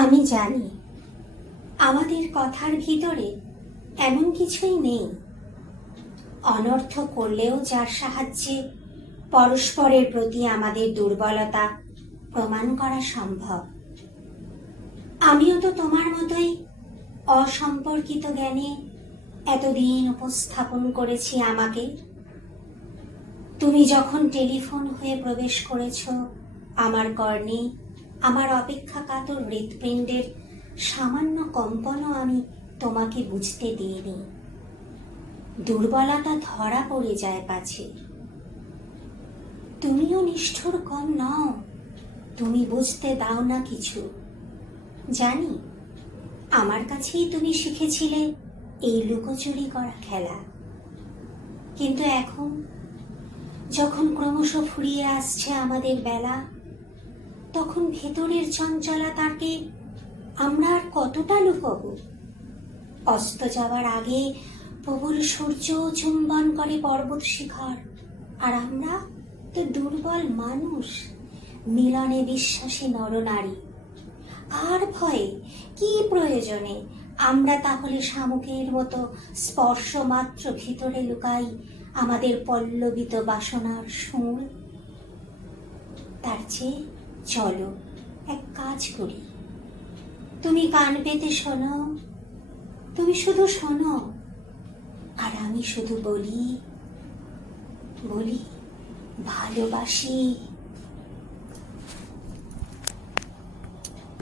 আমি জানি আমাদের কথার ভিতরে এমন কিছুই নেই, অনর্থ করলেও যার সাহায্যে পরস্পরের প্রতি আমাদের দুর্বলতা প্রমাণ করা সম্ভব। আমিও তো তোমার মতোই অসম্পর্কিত জ্ঞানে এতদিন উপস্থাপন করেছি আমাকে। তুমি যখন টেলিফোন হয়ে প্রবেশ করেছ আমার কর্ণে, আমার অপেক্ষা কাতর হৃৎপিণ্ডের সামান্য কম্পনও আমি তোমাকে বুঝতে দিইনি। দুর্বলতা ধরা পড়ে যায় পাছে। তুমিও নিষ্ঠুর কম নও, তুমি বুঝতে দাও না কিছু। জানি আমার কাছেই তুমি শিখেছিলে এই লুকোচুরি করা খেলা, কিন্তু এখন যখন ক্রমশ ফুরিয়ে আসছে আমাদের বেলা, তখন ভেতরের চঞ্চলতাকে আমরা আর কতটা লুকোব? অস্ত যাওয়ার আগে প্রবল সূর্য চুম্বন করে পর্বত শিখর, আর আমরা তো দুর্বল মানুষ, মিলনে বিশ্বাসী নরনারী। আর ভয়ে কি প্রয়োজনে আমরা তাহলে শামুকের মতো স্পর্শ মাত্র ভিতরে লুকাই আমাদের পল্লবিত বাসনার সুর? তার চেয়ে চলো এক কাজ করি, তুমি কান পেতে শোনো, তুমি শুধু শোনো, আর আমি শুধু বলি ভালোবাসি।